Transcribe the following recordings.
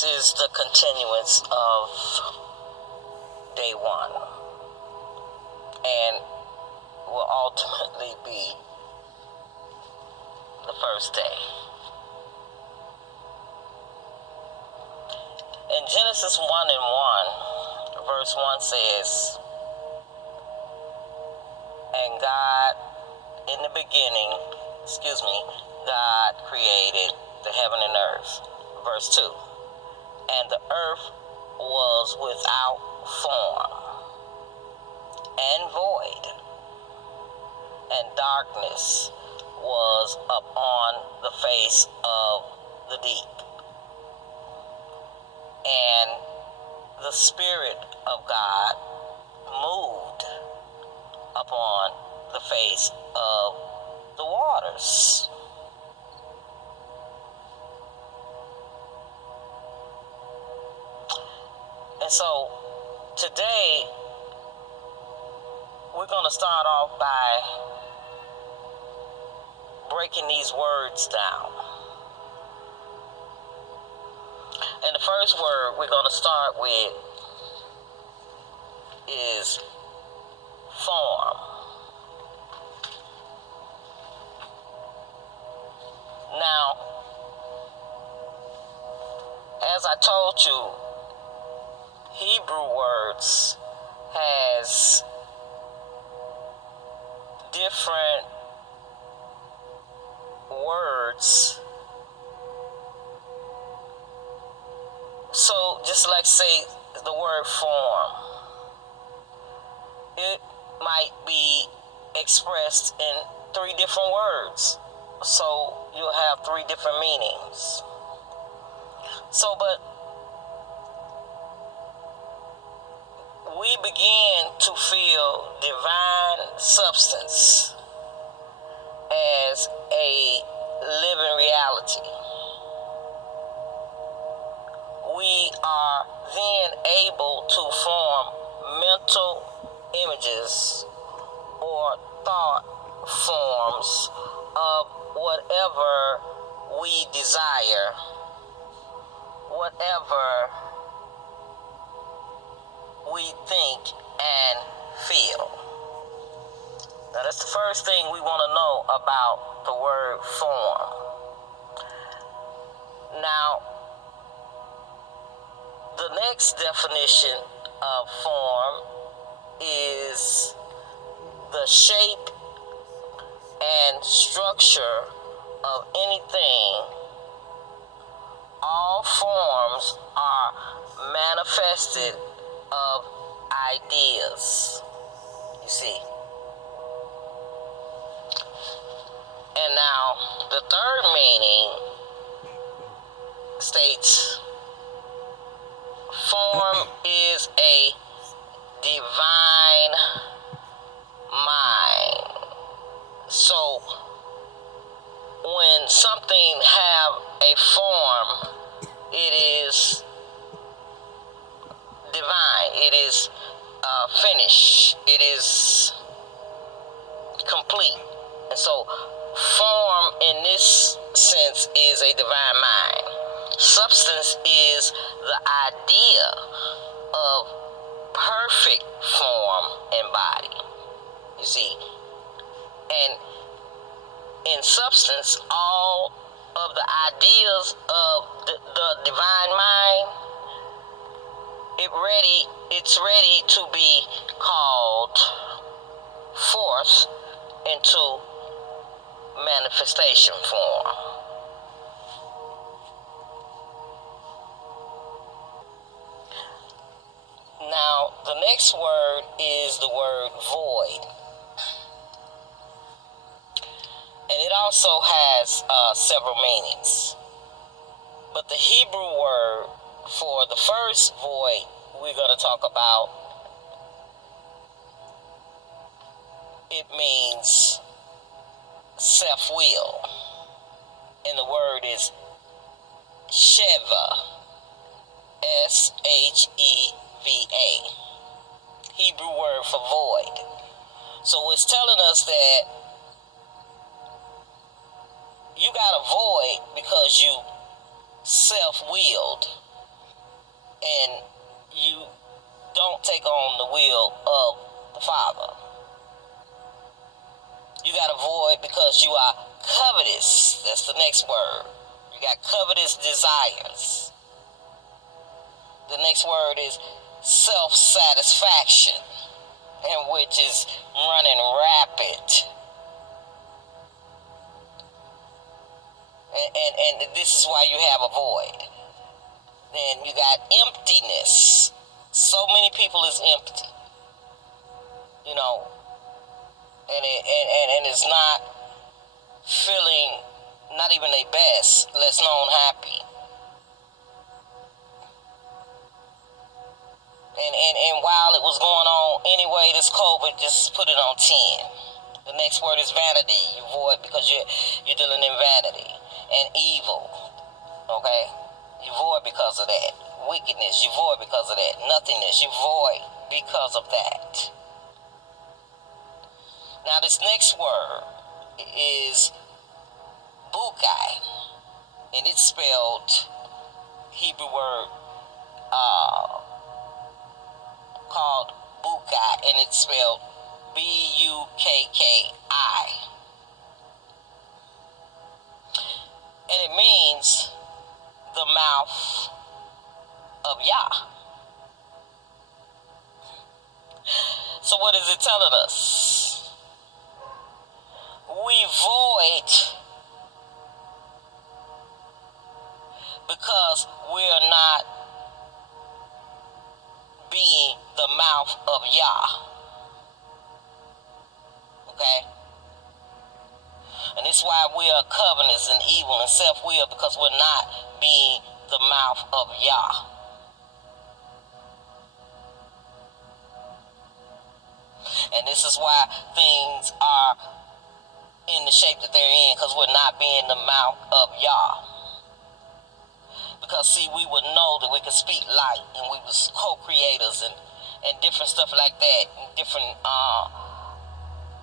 this is the continuance of day one, and will ultimately be the first day. In Genesis 1 and 1, verse 1 says, and God, in the beginning, God created the heaven and earth. Verse 2, and the earth was without form and void, and darkness was upon the face of the deep. And the Spirit of God moved upon the face of the waters. And so today we're going to start off by breaking these words down. And the first word we're going to start with is form. Now, as I told you, Hebrew words has different words. So just like say the word form, it might be expressed in 3 different words. So you'll have 3 different meanings. So, but we begin to feel divine substance as a living reality. We are then able to form mental images or thought forms of whatever we desire, whatever we think and feel. Now that's the first thing we want to know about the word form. Now, the next definition of form is the shape and structure of anything. All forms are manifested of ideas, you see. And now, the third meaning states, form is a divine mind. So, when something have a form, it is divine. It is finished. It is complete. And so, form in this sense is a divine mind. Substance is the idea of perfect form and body. You see, and in substance, all of the ideas of the divine mind, it's ready to be called forth into manifestation form. Now, the next word is the word void. And it also has several meanings. But the Hebrew word for the first void we're going to talk about, it means self-will. And the word is Sheva. S-H-E-V-A. Hebrew word for void. So it's telling us that you got a void because you self-willed and you don't take on the will of the Father. You got a void because you are covetous. That's the next word. You got covetous desires. The next word is self-satisfaction, and which is running rapid. And this is why you have a void. Then you got emptiness. So many people is empty, you know, and it's not feeling not even their best, less known happy. And while it was going on anyway, this COVID just put it on 10. The next word is vanity. You void because you're dealing in vanity and evil. Okay? You void because of that. Wickedness, you void because of that. Nothingness, you void because of that. Now this next word is bukai, and it's spelled Hebrew word called bukai, and it's spelled Bukki, and it means the mouth of Yah. So what is it telling us? We void because we are not being the mouth of Yah. Okay? And it's why we are covetous and evil and self-will, because we're not being the mouth of Yah. And this is why things are in the shape that they're in, because we're not being the mouth of Yah. Because see, we would know that we could speak light, and we was co-creators and different stuff like that, and different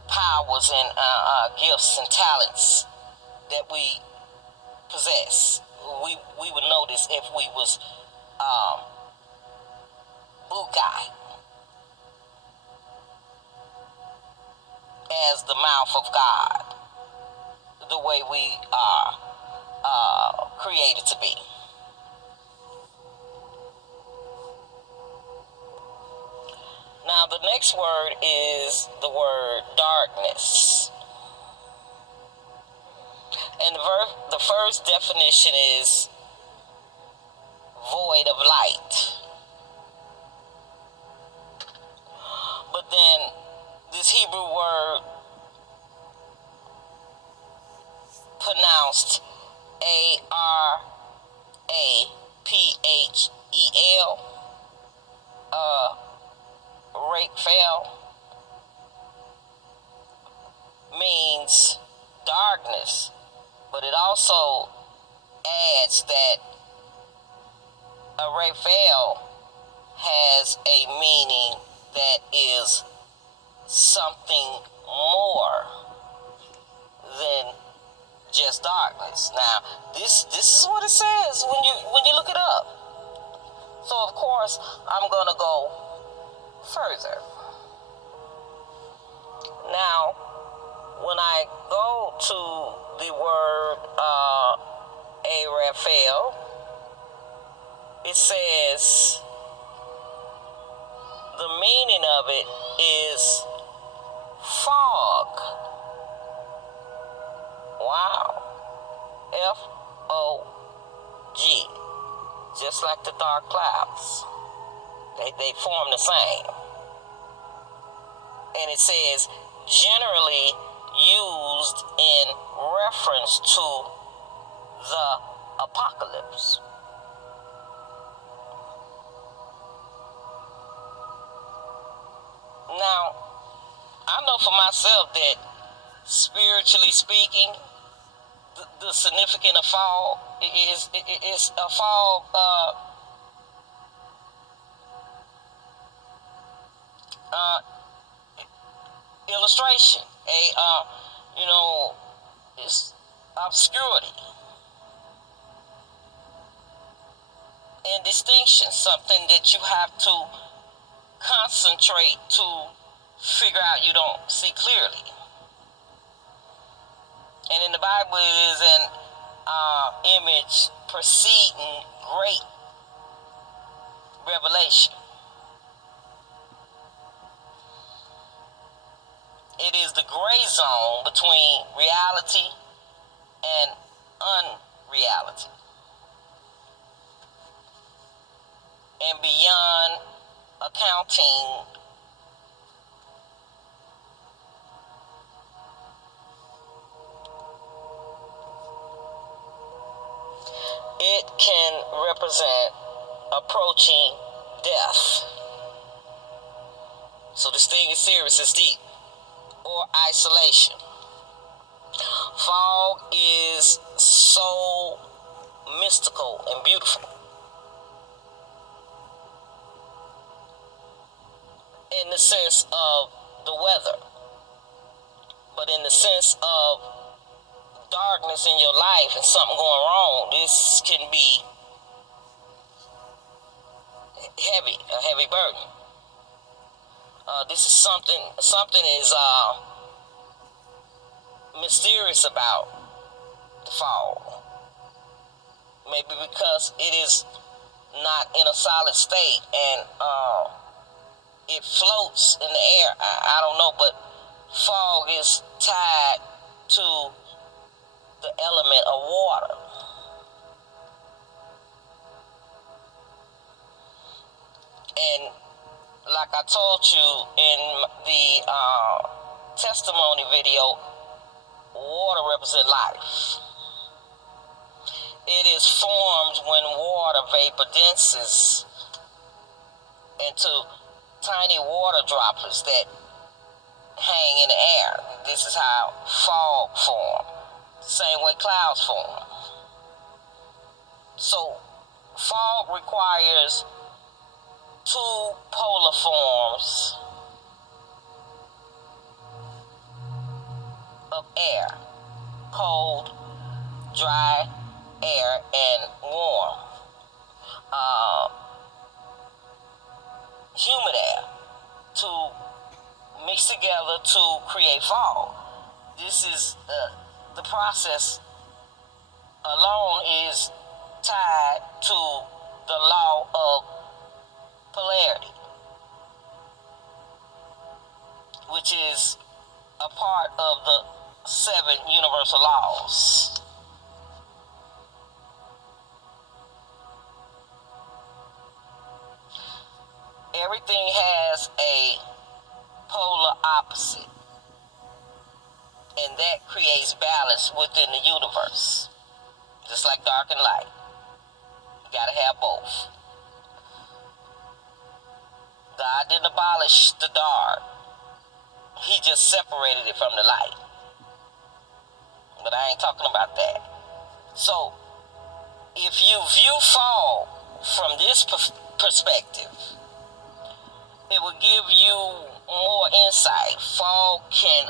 powers and gifts and talents that we possess. We would know this if we was bukai, as the mouth of God, the way we are created to be. Now the next word is the word darkness. And the first definition is void of light. But then this Hebrew word pronounced Araphel, Raphael, means darkness, but it also adds that Raphael has a meaning that is something more than just darkness. Now, this is what it says when you look it up. So of course, I'm gonna go further. Now, when I go to the word Araphel, it says the meaning of it is fog. Wow. F-O-G. Just like the dark clouds. They form the same. And it says generally used in reference to the apocalypse. Now, I know for myself that spiritually speaking, the significance of fog is a fog illustration, it's obscurity. indistinction, something that you have to concentrate to figure out you don't see clearly. And in the Bible, it is an image preceding great revelation. It is the gray zone between reality and unreality, and beyond accounting it can represent approaching death. So this thing is serious, it's deep. Or isolation. Fog is so mystical and beautiful. In the sense of the weather, but in the sense of darkness in your life and something going wrong, this can be heavy, a heavy burden. This is something is mysterious about the fog. Maybe because it is not in a solid state and it floats in the air. I don't know, but fog is tied to the element of water. And like I told you in the testimony video, water represents life. It is formed when water vapor denses into tiny water droplets that hang in the air. This is how fog forms. Same way clouds form. So fog requires two polar forms of air: cold, dry air, and warm, humid air, to mix together to create fog. This is the process alone is tied to the law of polarity, which is a part of the 7 universal laws. Everything has a polar opposite, and that creates balance within the universe. Just like dark and light, you gotta have both. God didn't abolish the dark, he just separated it from the light. But I ain't talking about that. So if you view fog from this perspective, it will give you more insight. Fog can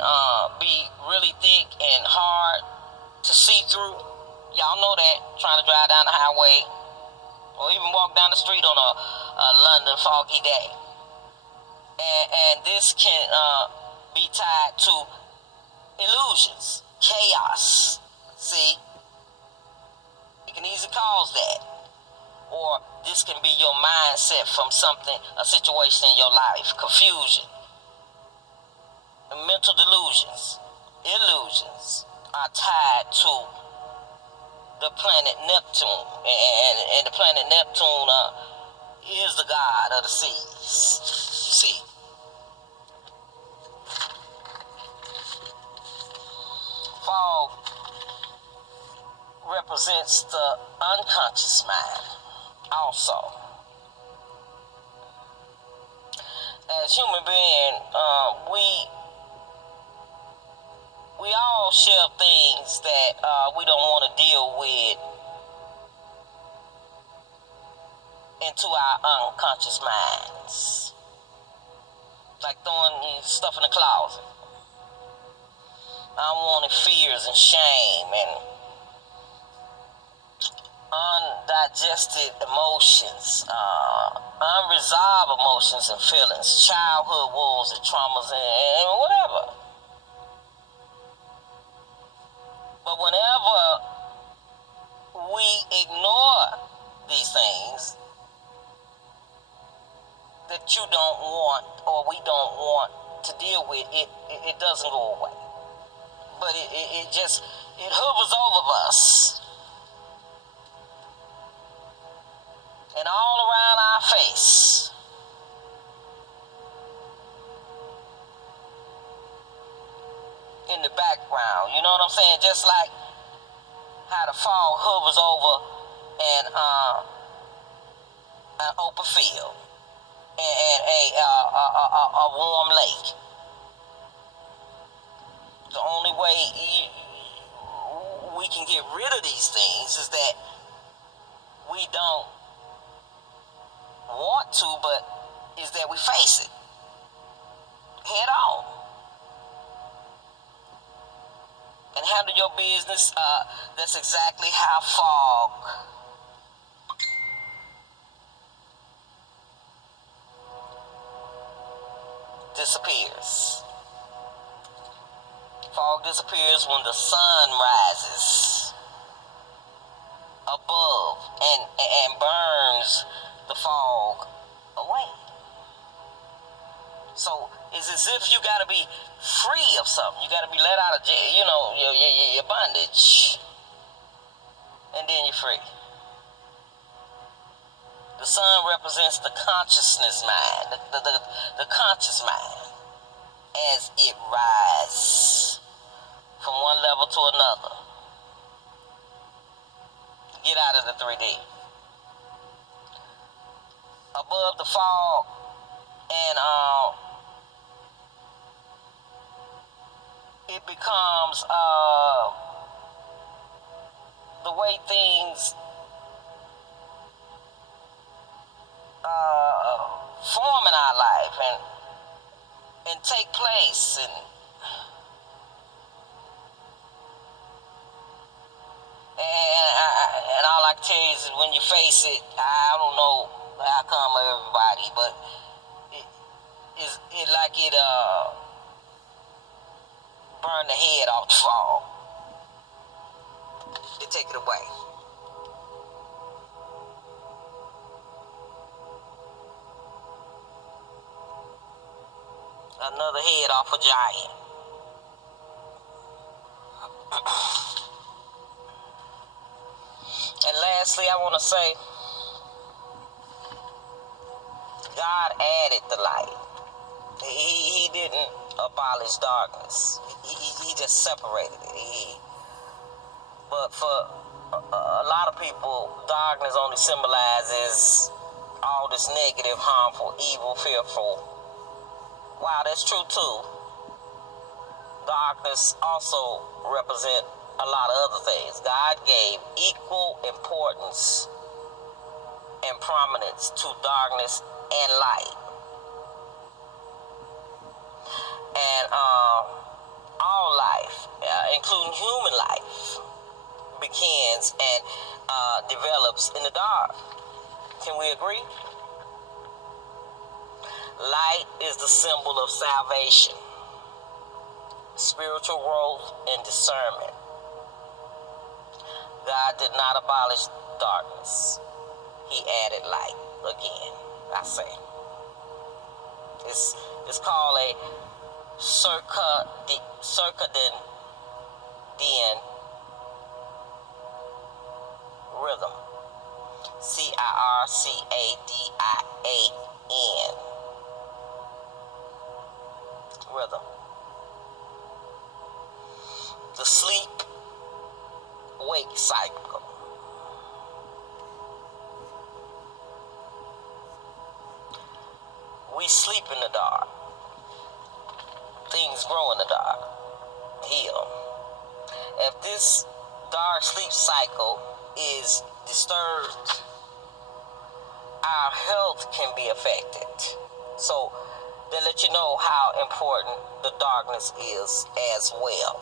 be really thick and hard to see through. Y'all know that, trying to drive down the highway or even walk down the street on a London foggy day. And this can be tied to illusions, chaos. See? It can easily cause that. Or this can be your mindset from something, a situation in your life, confusion, mental delusions, illusions are tied to the planet Neptune, and the planet Neptune is the god of the seas. You see, fog represents the unconscious mind. Also, as human beings, we all share things that we don't want to deal with into our unconscious minds, like throwing stuff in the closet, unwanted fears and shame and undigested emotions, unresolved emotions and feelings, childhood wounds and traumas, and whatever. But whenever we ignore these things that you don't want or we don't want to deal with, it doesn't go away. But it hovers over us and all around our face. In the background, you know what I'm saying? Just like how the fog hovers over an open field and a warm lake. The only way we can get rid of these things is that we don't want to, but is that we face it head on and handle your business. That's exactly how fog disappears. Fog disappears when the sun rises above and burns the fog away. So it's as if you got to be free of something. You got to be let out of jail, your bondage, and then you're free. The sun represents the consciousness mind, the conscious mind, as it rises from one level to another. Get out of the 3D. Above the fog and it becomes the way things form in our life and take place, and all I can tell you is when you face it, I don't know the outcome of everybody, but it like it burn the head off the fog. They take it away. Another head off a giant. And lastly, I want to say, God added the light. He didn't abolish darkness. He just separated it. But for a lot of people, darkness only symbolizes all this negative, harmful, evil, fearful. Wow, that's true too. Darkness also represents a lot of other things. God gave equal importance and prominence to darkness and light. And all life, including human life, begins and develops in the dark. Can we agree? Light is the symbol of salvation, spiritual growth, and discernment. God did not abolish darkness. He added light. Again, I say. It's called a circadian rhythm. CIRCADIAN rhythm. The sleep-wake cycle. We sleep in the dark. Things grow in the dark. Heal. If this dark sleep cycle is disturbed, our health can be affected. So they let you know how important the darkness is as well.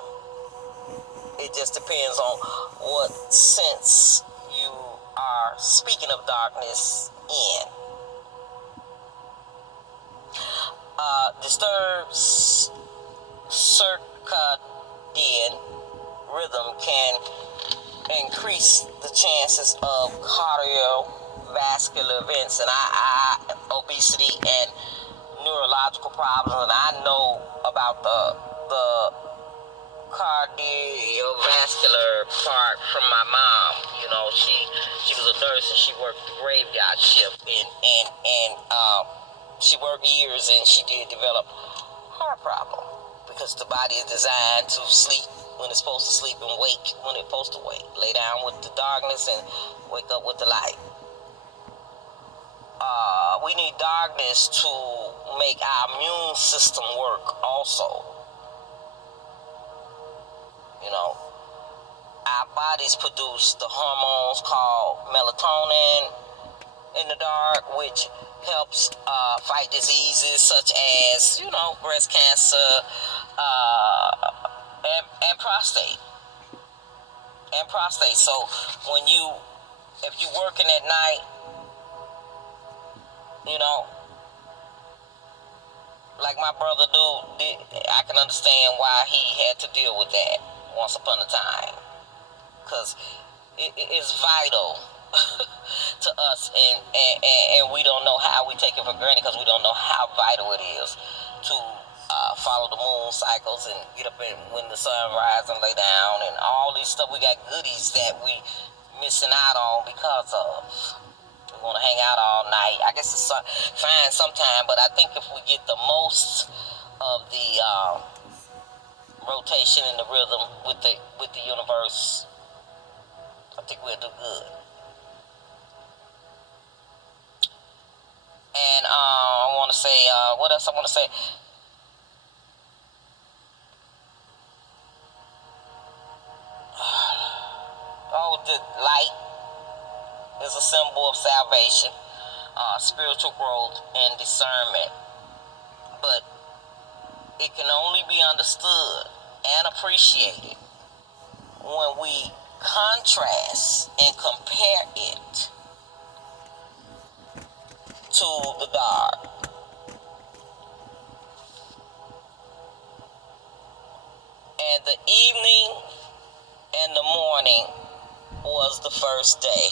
It just depends on what sense you are, speaking of darkness, in. Disturbed circadian rhythm can increase the chances of cardiovascular events and obesity and neurological problems. And I know about the cardiovascular part from my mom. You know, she was a nurse and she worked the graveyard shift, and she worked years, and she did develop heart problem because the body is designed to sleep when it's supposed to sleep and wake when it's supposed to wake. Lay down with the darkness and wake up with the light. We need darkness to make our immune system work also. You know, our bodies produce the hormones called melatonin in the dark, which helps fight diseases such as, you know, breast cancer and prostate. So if you're working at night, you know, like my brother I can understand why he had to deal with that once upon a time, because it's vital to us, and we don't know how. We take it for granted because we don't know how vital it is to follow the moon cycles and get up when the sun rises and lay down and all these stuff. We got goodies that we missing out on because of. We want to hang out all night. I guess it's fine sometime, but I think if we get the most of the rotation and the rhythm with the universe, I think we'll do good. And I want to say, what else I want to say? Oh, the light is a symbol of salvation, spiritual growth, and discernment. But it can only be understood and appreciated when we contrast and compare it to the dark. And the evening and the morning was the first day.